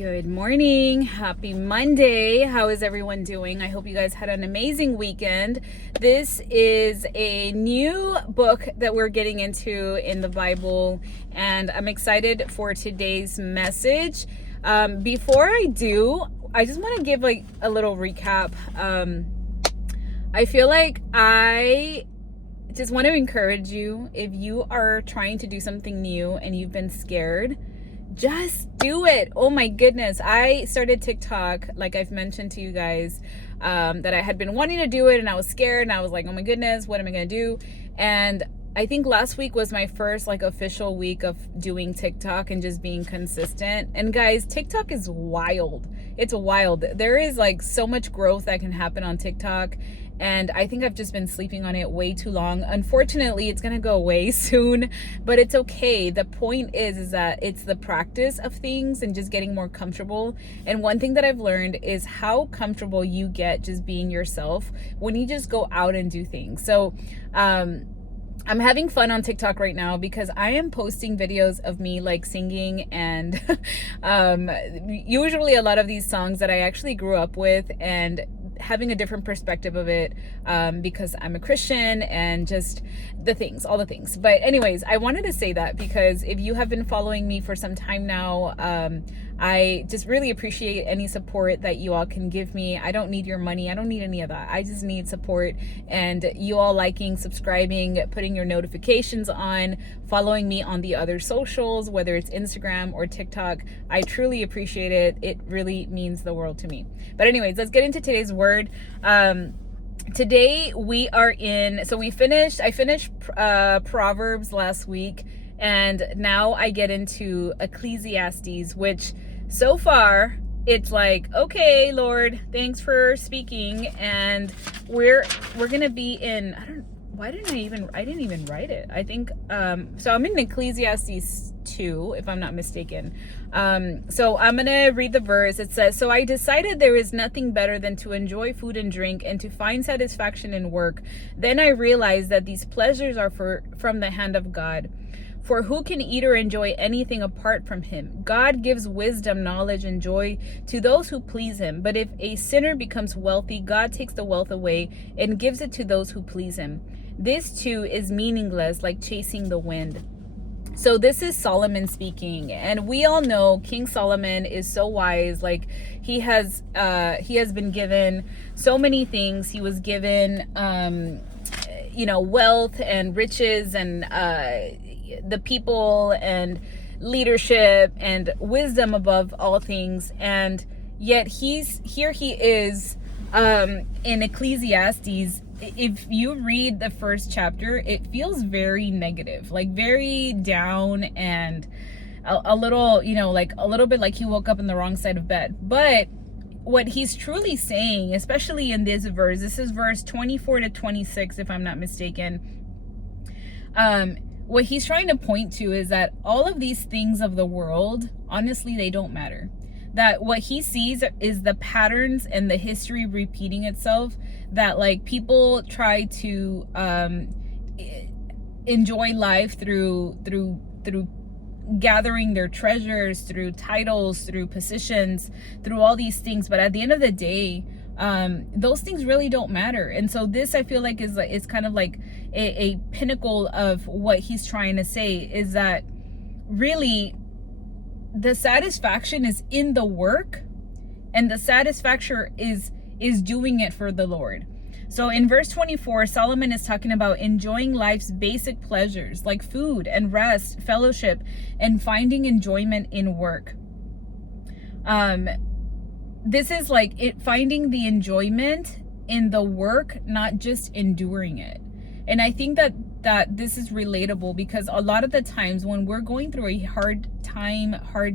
Good morning. Happy Monday. How is everyone doing? I hope you guys had an amazing weekend. This is a new book that we're getting into in the Bible, and I'm excited for today's message. Before I do, I just want to give like a little recap. I feel like I just want to encourage you, if you are trying to do something new and you've been scared, just do it. Oh my goodness. I started TikTok, like I've mentioned to you guys, that I had been wanting to do it and I was scared and I was like, oh my goodness, what am I going to do? And I think last week was my first like official week of doing TikTok and just being consistent. And guys, TikTok is wild. It's wild. There is like so much growth that can happen on TikTok. And I think I've just been sleeping on it way too long. Unfortunately, it's going to go away soon, but it's okay. The point is that it's the practice of things and just getting more comfortable. And one thing that I've learned is how comfortable you get just being yourself when you just go out and do things. So, I'm having fun on TikTok right now because I am posting videos of me like singing and usually a lot of these songs that I actually grew up with, and having a different perspective of it because I'm a Christian and just all the things. But anyways, I wanted to say that because if you have been following me for some time now, I just really appreciate any support that you all can give me. I don't need your money. I don't need any of that. I just need support, and you all liking, subscribing, putting your notifications on, following me on the other socials, whether it's Instagram or TikTok. I truly appreciate it. It really means the world to me. But anyways, let's get into today's word. Today we are I finished Proverbs last week, and now I get into Ecclesiastes, which so far it's like, okay, Lord, thanks for speaking. And we're going to be in, I didn't even write it. I think, so I'm in Ecclesiastes 2, if I'm not mistaken. So I'm going to read the verse. It says, "So I decided there is nothing better than to enjoy food and drink and to find satisfaction in work. Then I realized that these pleasures are from the hand of God. For who can eat or enjoy anything apart from him? God gives wisdom, knowledge, and joy to those who please him. But if a sinner becomes wealthy, God takes the wealth away and gives it to those who please him. This too is meaningless, like chasing the wind." So this is Solomon speaking, and we all know King Solomon is so wise. Like he has been given so many things. He was given wealth and riches and the people and leadership and wisdom above all things, and yet he is in Ecclesiastes. If you read the first chapter, it feels very negative, like very down, and a little bit like he woke up in the wrong side of bed. But what he's truly saying, especially in this is verse 24 to 26, if I'm not mistaken, what he's trying to point to is that all of these things of the world, honestly, they don't matter. That what he sees is the patterns and the history repeating itself, that like people try to enjoy life through gathering their treasures, through titles, through positions, through all these things. But at the end of the day, those things really don't matter. And so this, I feel like, is kind of like a pinnacle of what he's trying to say, is that really the satisfaction is in the work, and the satisfaction is doing it for the Lord. So in verse 24, Solomon is talking about enjoying life's basic pleasures like food and rest, fellowship, and finding enjoyment in work. This is like finding the enjoyment in the work, not just enduring it. And I think that this is relatable, because a lot of the times when we're going through a hard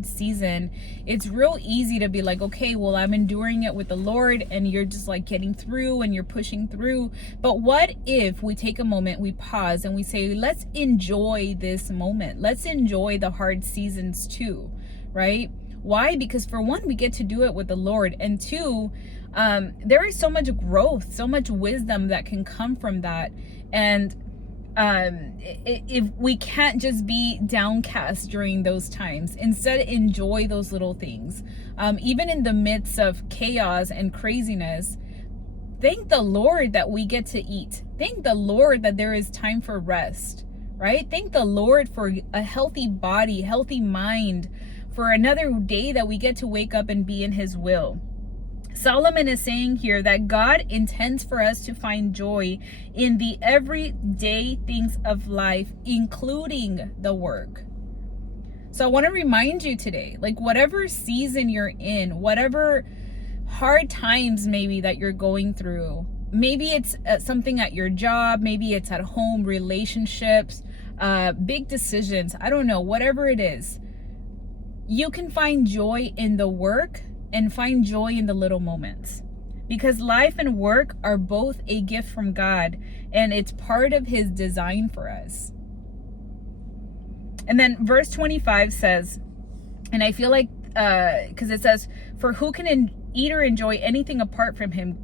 season, it's real easy to be like, okay, well, I'm enduring it with the Lord, and you're just like getting through and you're pushing through. But what if we take a moment, we pause, and we say, let's enjoy this moment. Let's enjoy the hard seasons too, right? Why? Because for one, we get to do it with the Lord, and two, there is so much growth, so much wisdom that can come from that. And if we can't just be downcast during those times. Instead, enjoy those little things. Even in the midst of chaos and craziness, thank the Lord that we get to eat. Thank the Lord that there is time for rest, right? Thank the Lord for a healthy body, healthy mind, for another day that we get to wake up and be in his will. Solomon is saying here that God intends for us to find joy in the everyday things of life, including the work. So I want to remind you today, like whatever season you're in, whatever hard times maybe that you're going through, maybe it's something at your job, maybe it's at home, relationships, big decisions, I don't know, whatever it is, you can find joy in the work and find joy in the little moments, because life and work are both a gift from God, and it's part of his design for us. And then verse 25 says, and I feel like because it says, for who can eat or enjoy anything apart from him?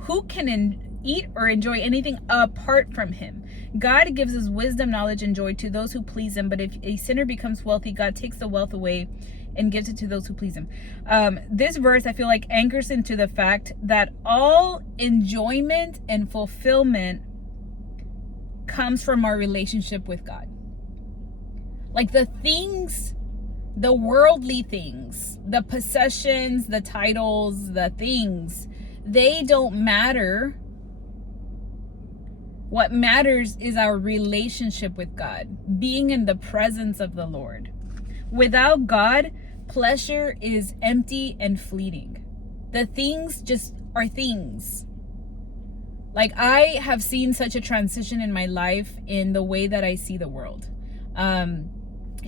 Who can eat or enjoy anything apart from him? God gives us wisdom, knowledge, and joy to those who please him. But if a sinner becomes wealthy, God takes the wealth away and gives it to those who please him. This verse, I feel like, anchors into the fact that all enjoyment and fulfillment comes from our relationship with God. Like the things, the worldly things, the possessions, the titles, the things, they don't matter. What matters is our relationship with God, being in the presence of the Lord. Without God, pleasure is empty and fleeting. The things just are things. Like, I have seen such a transition in my life in the way that I see the world.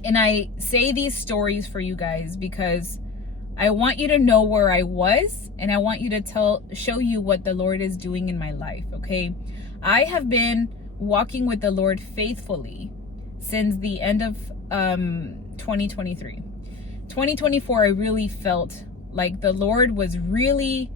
And I say these stories for you guys because I want you to know where I was, and I want you to show you what the Lord is doing in my life, okay? I have been walking with the Lord faithfully since the end of 2023. 2024, I really felt like the Lord was really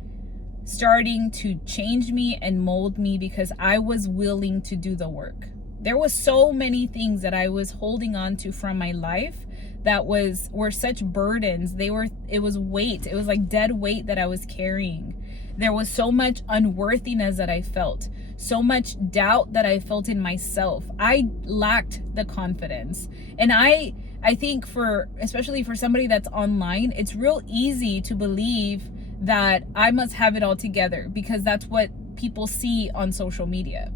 starting to change me and mold me because I was willing to do the work. There was so many things that I was holding on to from my life that were such burdens. It was weight. It was like dead weight that I was carrying. There was so much unworthiness that I felt, so much doubt that I felt in myself. I lacked the confidence. And I think especially for somebody that's online, it's real easy to believe that I must have it all together because that's what people see on social media.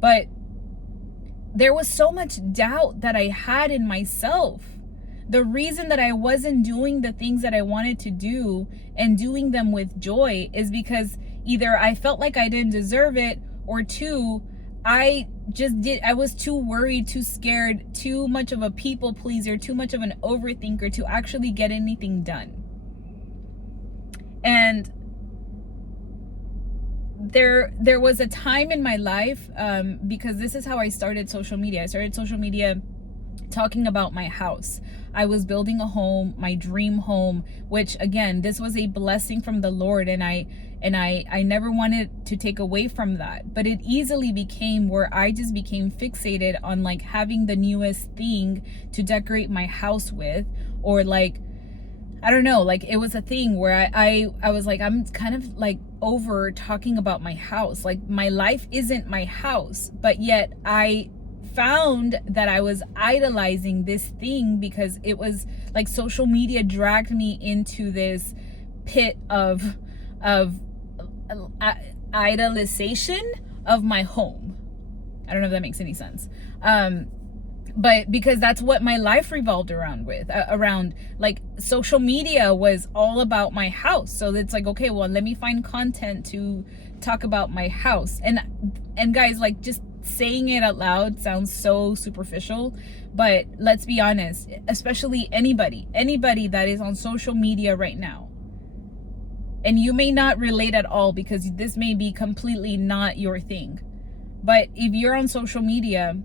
But there was so much doubt that I had in myself. The reason that I wasn't doing the things that I wanted to do and doing them with joy is because either I felt like I didn't deserve it, or two, I was too worried, too scared, too much of a people pleaser, too much of an overthinker to actually get anything done. And there was a time in my life, because this is how I started social media. I started social media talking about my house. I was building a home, my dream home, which again, this was a blessing from the Lord, and I never wanted to take away from that. But it easily became where I just became fixated on like having the newest thing to decorate my house with, or like, I don't know, like it was a thing where I was like, I'm kind of like over talking about my house. Like my life isn't my house, but yet I found that I was idolizing this thing because it was like social media dragged me into this pit of idolization of my home. I don't know if that makes any sense. But because that's what my life revolved around like social media was all about my house. So it's like, okay, well, let me find content to talk about my house. And guys, like just saying it out loud sounds so superficial, but let's be honest, especially anybody that is on social media right now, and you may not relate at all because this may be completely not your thing, but if you're on social media,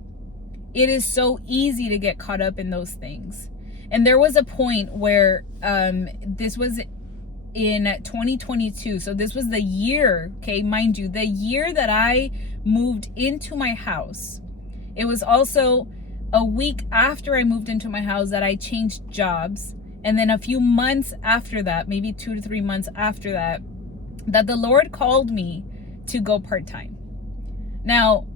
it is so easy to get caught up in those things. And there was a point where this was in 2022. So this was the year, okay, mind you, the year that I moved into my house. It was also a week after I moved into my house that I changed jobs. And then a few months after that, maybe 2 to 3 months after that, that the Lord called me to go part-time. Now,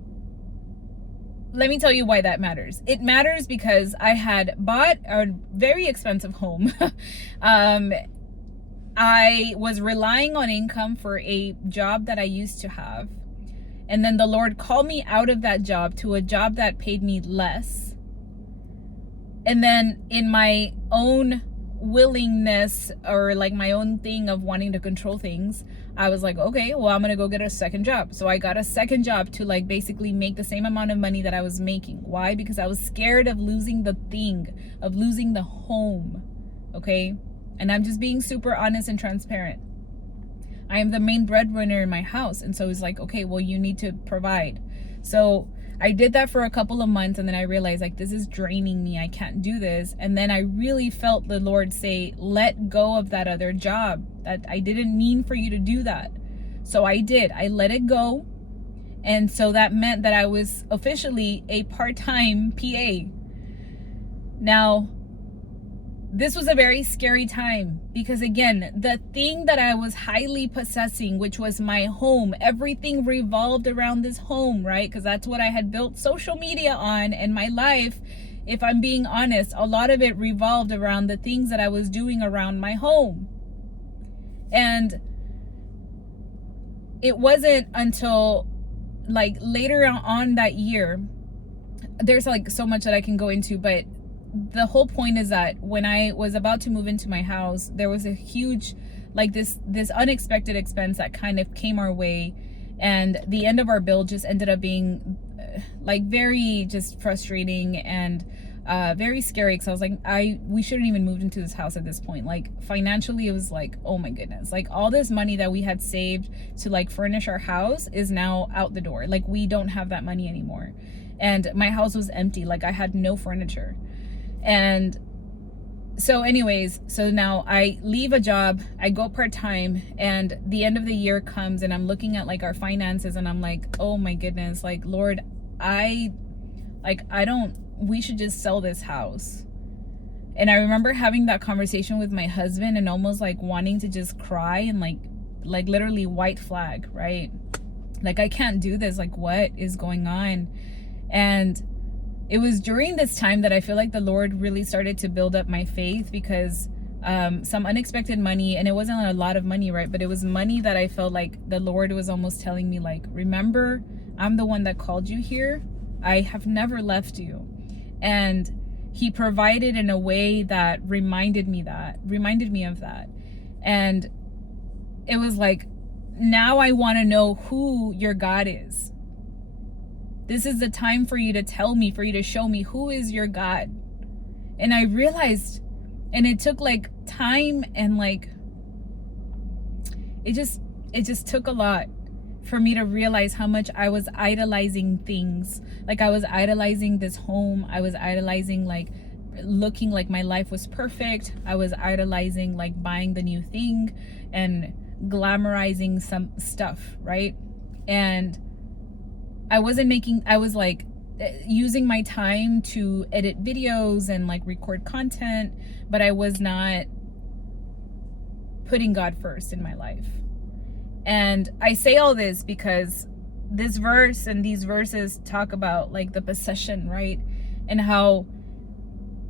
let me tell you why that matters. It matters because I had bought a very expensive home. I was relying on income for a job that I used to have. And then the Lord called me out of that job to a job that paid me less. And then in my own willingness, or like my own thing of wanting to control things, I was like, okay, well, I'm gonna go get a second job. So I got a second job to like basically make the same amount of money that I was making. Why? Because I was scared of losing the thing, of losing the home. Okay, and I'm just being super honest and transparent. I am the main breadwinner in my house, and so it's like, okay, well, you need to provide. So I did that for a couple of months, and then I realized like, this is draining me. I can't do this. And then I really felt the Lord say, let go of that other job. That I didn't mean for you to do that. So I did. I let it go. And so that meant that I was officially a part-time PA. Now, this was a very scary time because, again, the thing that I was highly possessing, which was my home, everything revolved around this home, right? Because that's what I had built social media on, and my life, if I'm being honest, a lot of it revolved around the things that I was doing around my home. And it wasn't until like later on that year, there's like so much that I can go into, but the whole point is that when I was about to move into my house, there was a huge, like this unexpected expense that kind of came our way, and the end of our bill just ended up being like very just frustrating and very scary, because I was like, we shouldn't even moved into this house at this point. Like financially, it was like, oh my goodness, like all this money that we had saved to like furnish our house is now out the door. Like we don't have that money anymore, and my house was empty. Like I had no furniture. And so anyways, so now I leave a job, I go part-time, and the end of the year comes, and I'm looking at like our finances, and I'm like, oh my goodness, like Lord, we should just sell this house. And I remember having that conversation with my husband and almost like wanting to just cry and like literally white flag, right? Like I can't do this, like what is going on? And it was during this time that I feel like the Lord really started to build up my faith, because some unexpected money, and it wasn't a lot of money, right? But it was money that I felt like the Lord was almost telling me like, remember, I'm the one that called you here. I have never left you. And he provided in a way that reminded me of that. And it was like, now I want to know who your God is. This is the time for you to tell me, for you to show me who is your God. And I realized, and it took like time, and like it just took a lot for me to realize how much I was idolizing things. Like I was idolizing this home. I was idolizing like looking like my life was perfect. I was idolizing like buying the new thing and glamorizing some stuff, right? And I was like using my time to edit videos and like record content, but I was not putting God first in my life. And I say all this because this verse and these verses talk about like the possession, right? And how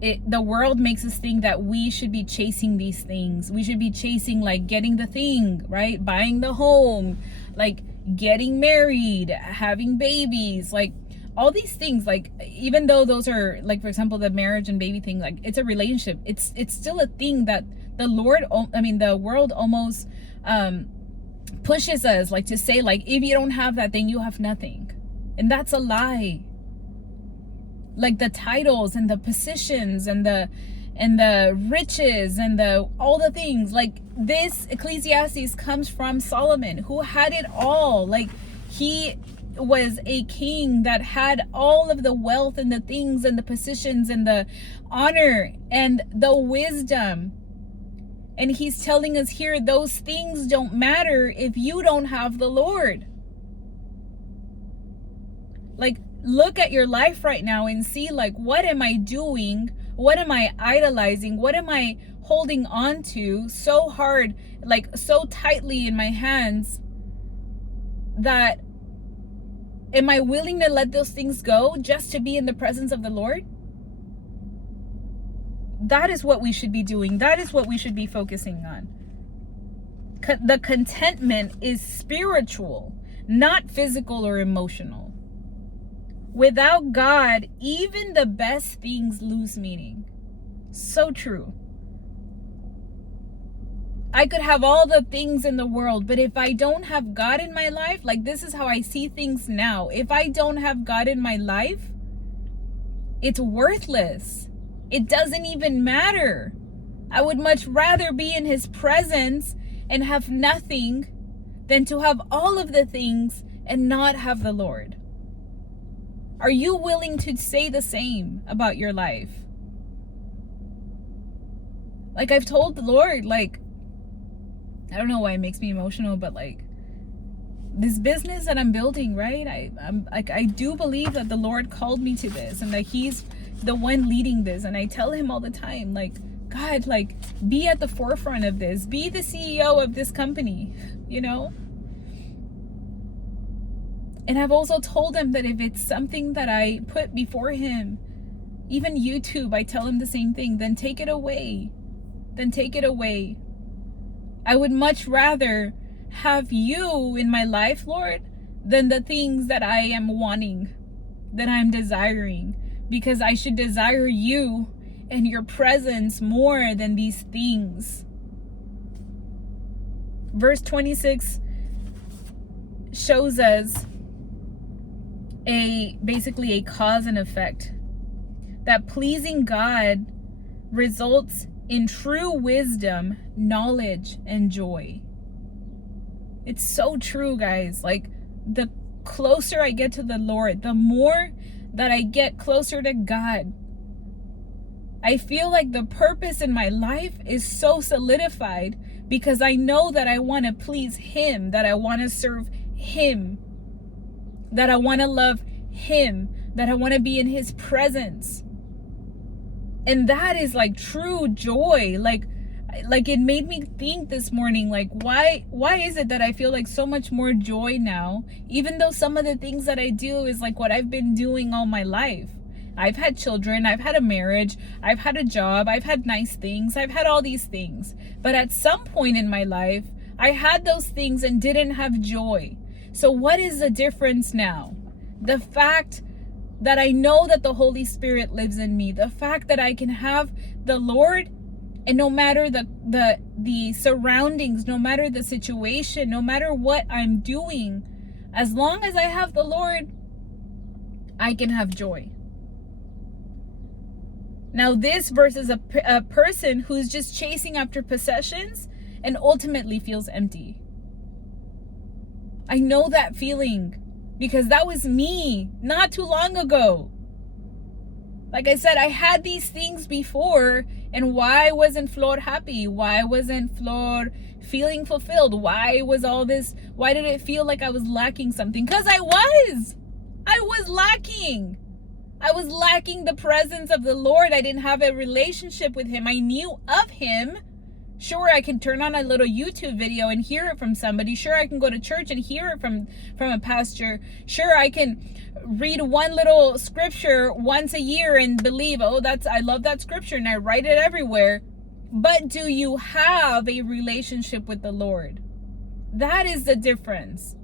the world makes us think that we should be chasing these things. We should be chasing like getting the thing, right? Buying the home, like getting married, having babies, like all these things. Like even though those are like, for example, the marriage and baby thing, like it's a relationship, it's still a thing that the world almost pushes us like to say like, if you don't have that, then you have nothing. And that's a lie. Like the titles and the positions and the riches and all the things, like this Ecclesiastes comes from Solomon, who had it all. Like he was a king that had all of the wealth and the things and the positions and the honor and the wisdom. And he's telling us here, those things don't matter if you don't have the Lord. Like look at your life right now and see, like, what am I doing? What am I idolizing? What am I holding on to so hard, like so tightly in my hands, that am I willing to let those things go just to be in the presence of the Lord? That is what we should be doing. That is what we should be focusing on. The contentment is spiritual, not physical or emotional. Without God, even the best things lose meaning. So true. I could have all the things in the world, but if I don't have God in my life, like, this is how I see things now. If I don't have God in my life, it's worthless. It doesn't even matter. I would much rather be in his presence and have nothing than to have all of the things and not have the Lord. Are you willing to say the same about your life? Like, I've told the Lord, like, I don't know why it makes me emotional, but like, this business that I'm building, right? I do believe that the Lord called me to this and that he's the one leading this. And I tell him all the time, like, God, like, be at the forefront of this. Be the CEO of this company, you know? And I've also told him that if it's something that I put before him, even YouTube, I tell him the same thing, then take it away. Then take it away. I would much rather have you in my life, Lord, than the things that I am wanting, that I'm desiring, because I should desire you and your presence more than these things. Verse 26 shows us basically a cause and effect, that pleasing God results in true wisdom, knowledge, and joy. It's so true, guys. Like, the closer I get to the Lord, the more that I get closer to God, I feel like the purpose in my life is so solidified, because I know that I want to please him, that I want to serve him, that I want to love him, that I want to be in his presence. And that is like true joy. Like it made me think this morning, like, why is it that I feel like so much more joy now, even though some of the things that I do is like what I've been doing all my life. I've had children, I've had a marriage, I've had a job, I've had nice things, I've had all these things. But at some point in my life, I had those things and didn't have joy. So what is the difference now? The fact that I know that the Holy Spirit lives in me, the fact that I can have the Lord, and no matter the surroundings, no matter the situation, no matter what I'm doing, as long as I have the Lord, I can have joy. Now, this versus a person who's just chasing after possessions and ultimately feels empty. I know that feeling, because that was me not too long ago. Like I said, I had these things before, and why wasn't Flor happy? Why wasn't Flor feeling fulfilled? Why was all this? Why did it feel like I was lacking something? Because I was lacking. I was lacking the presence of the Lord. I didn't have a relationship with him. I knew of him. Sure, I can turn on a little YouTube video and hear it from somebody. Sure, I can go to church and hear it from a pastor. Sure, I can read one little scripture once a year and believe, oh, I love that scripture, and I write it everywhere. But do you have a relationship with the Lord? That is the difference.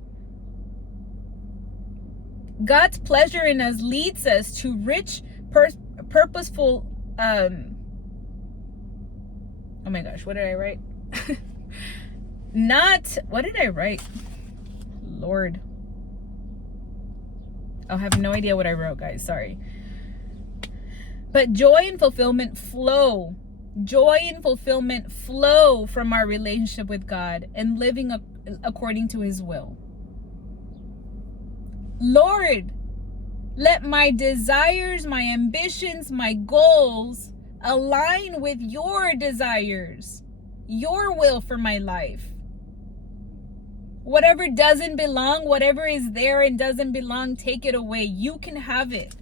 God's pleasure in us leads us to rich, purposeful, oh my gosh, what did I write? What did I write? Lord. I have no idea what I wrote, guys. Sorry. But joy and fulfillment flow. Joy and fulfillment flow from our relationship with God and living according to his will. Lord, let my desires, my ambitions, my goals align with your desires, your will for my life. Whatever doesn't belong, whatever is there and doesn't belong, take it away. You can have it.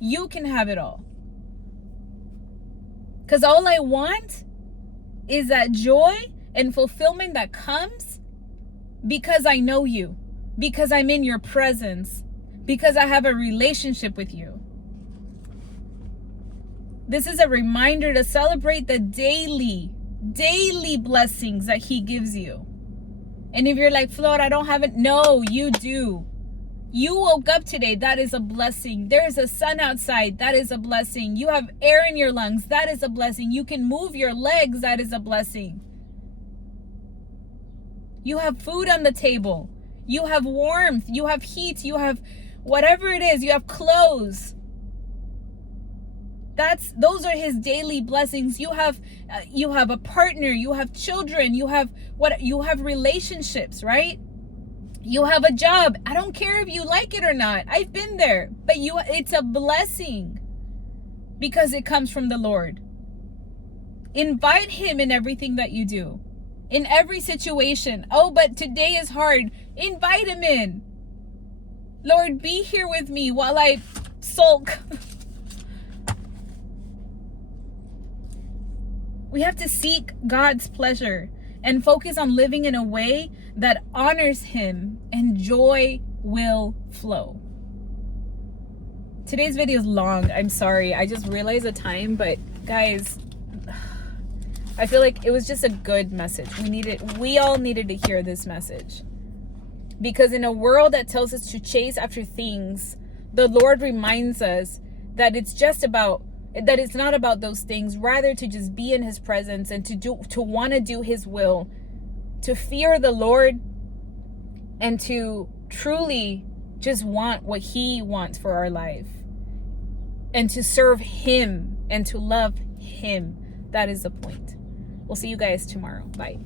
You can have it all. Because all I want is that joy and fulfillment that comes because I know you, because I'm in your presence, because I have a relationship with you. This is a reminder to celebrate the daily blessings that he gives you. And if you're like, Flor, I don't have it. No, you do. You woke up today. That is a blessing. There's a sun outside. That is a blessing. You have air in your lungs. That is a blessing. You can move your legs. That is a blessing. You have food on the table. You have warmth. You have heat. You have whatever it is. You have clothes. Those are his daily blessings. You have a partner. You have children. You have relationships, right? You have a job. I don't care if you like it or not. I've been there. But it's a blessing because it comes from the Lord. Invite him in everything that you do. In every situation. Oh, but today is hard. Invite him in. Lord, be here with me while I sulk. We have to seek God's pleasure and focus on living in a way that honors him, and joy will flow. Today's video is long. I'm sorry. I just realized the time, but guys, I feel like it was just a good message. We all needed to hear this message. Because in a world that tells us to chase after things, the Lord reminds us that it's not about those things, rather to just be in his presence and to want to do his will, to fear the Lord, and to truly just want what he wants for our life, and to serve him and to love him. That is the point. We'll see you guys tomorrow. Bye.